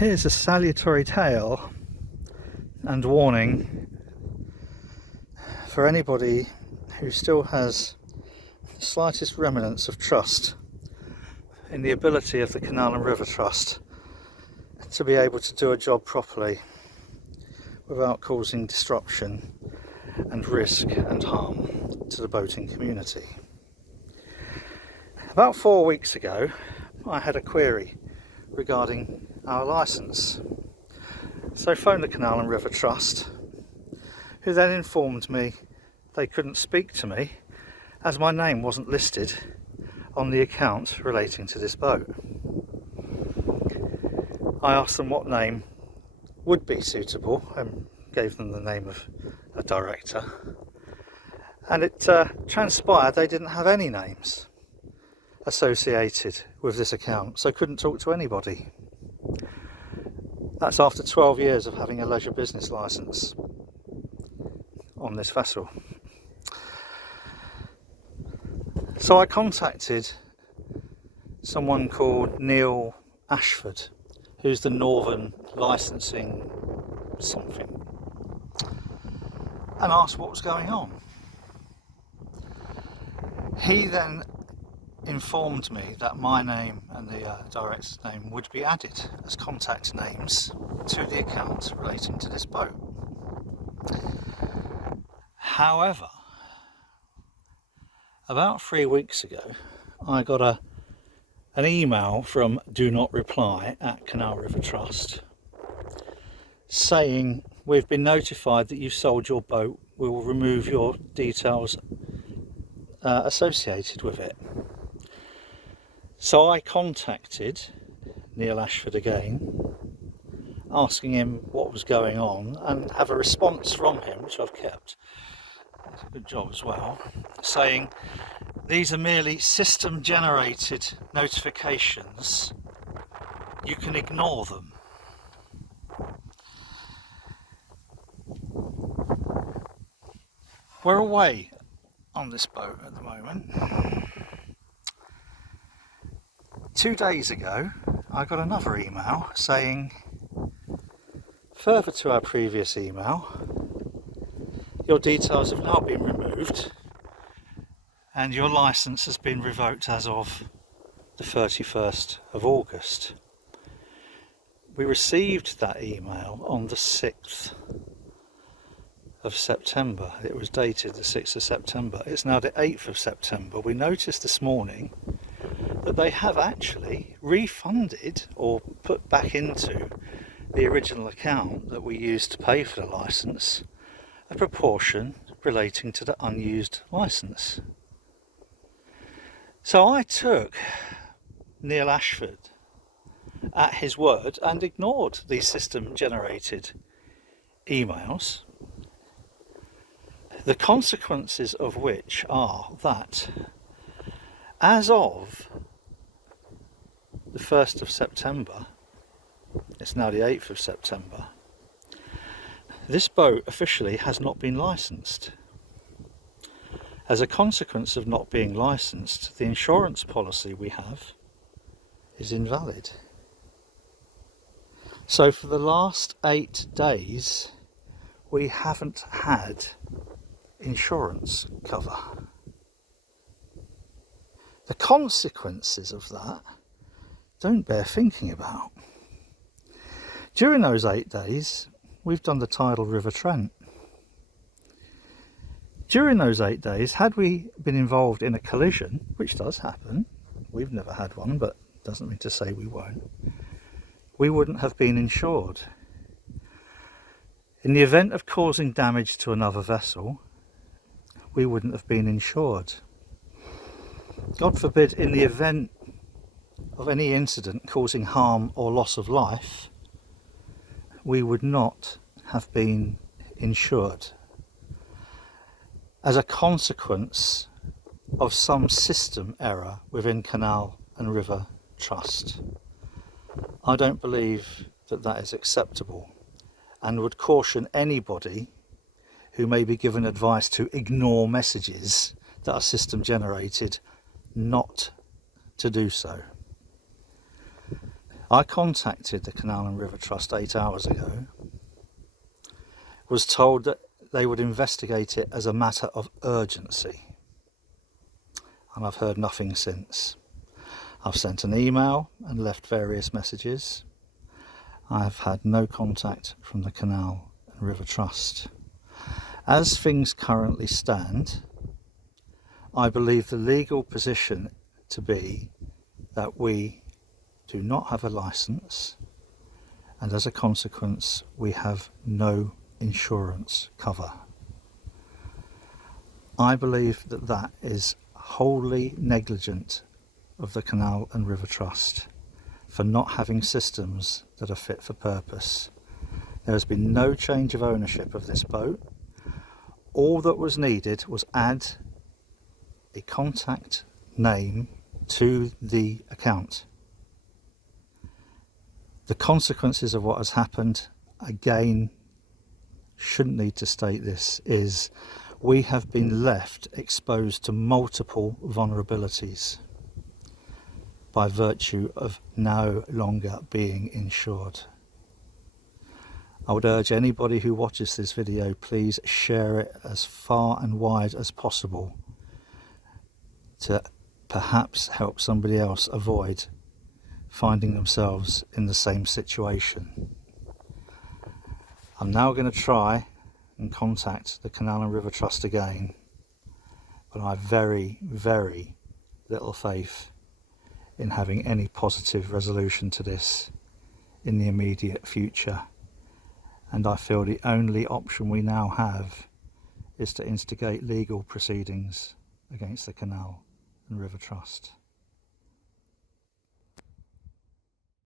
Here's a salutary tale and warning for anybody who still has the slightest remnants of trust in the ability of the Canal and River Trust to be able to do a job properly without causing disruption and risk and harm to the boating community. About 4 weeks ago, I had a query regarding our licence. So I phoned the Canal and River Trust, who then informed me they couldn't speak to me as my name wasn't listed on the account relating to this boat. I asked them what name would be suitable and gave them the name of a director, and it transpired they didn't have any names associated with this account, so couldn't talk to anybody. That's after 12 years of having a leisure business licence on this vessel. So I contacted someone called Neil Ashford, who's the Northern licensing something, and asked what was going on. He then informed me that my name and the director's name would be added as contact names to the account relating to this boat. However, about 3 weeks ago, I got an email from Do Not Reply at Canal River Trust saying, "We've been notified that you've sold your boat. We will remove your details associated with it." So I contacted Neil Ashford again, asking him what was going on, and have a response from him, which I've kept. That's a good job as well, saying these are merely system generated notifications. You can ignore them. We're away on this boat at the moment. 2 days ago, I got another email saying, further to our previous email, your details have now been removed and your licence has been revoked as of the 31st of August. We received that email on the 6th of September. It was dated the 6th of September. It's now the 8th of September. We noticed this morning that they have actually refunded or put back into the original account that we used to pay for the licence a proportion relating to the unused licence. So I took Neil Ashford at his word and ignored these system generated emails, the consequences of which are that as of the 1st of September, it's now the 8th of September, this boat officially has not been licensed. As a consequence of not being licensed, the insurance policy we have is invalid. So for the last 8 days, we haven't had insurance cover. The consequences of that don't bear thinking about. During those 8 days, we've done the tidal River Trent. During those 8 days, had we been involved in a collision, which does happen, we've never had one, but doesn't mean to say we won't, we wouldn't have been insured. In the event of causing damage to another vessel, we wouldn't have been insured. God forbid, in the event of any incident causing harm or loss of life, we would not have been insured. As a consequence of some system error within Canal and River Trust, I don't believe that that is acceptable, and would caution anybody who may be given advice to ignore messages that are system generated not to do so. I contacted the Canal and River Trust 8 hours ago, was told that they would investigate it as a matter of urgency, and I've heard nothing since. I've sent an email and left various messages. I have had no contact from the Canal and River Trust. As things currently stand, I believe the legal position to be that we do not have a licence, and as a consequence we have no insurance cover. I believe that that is wholly negligent of the Canal and River Trust for not having systems that are fit for purpose. There has been no change of ownership of this boat. All that was needed was add a contact name to the account. The consequences of what has happened, again, shouldn't need to state this, is we have been left exposed to multiple vulnerabilities by virtue of no longer being insured. I would urge anybody who watches this video, please share it as far and wide as possible to perhaps help somebody else avoid finding themselves in the same situation. I'm now going to try and contact the Canal and River Trust again, but I have very, very little faith in having any positive resolution to this in the immediate future, and I feel the only option we now have is to instigate legal proceedings against the Canal and River Trust.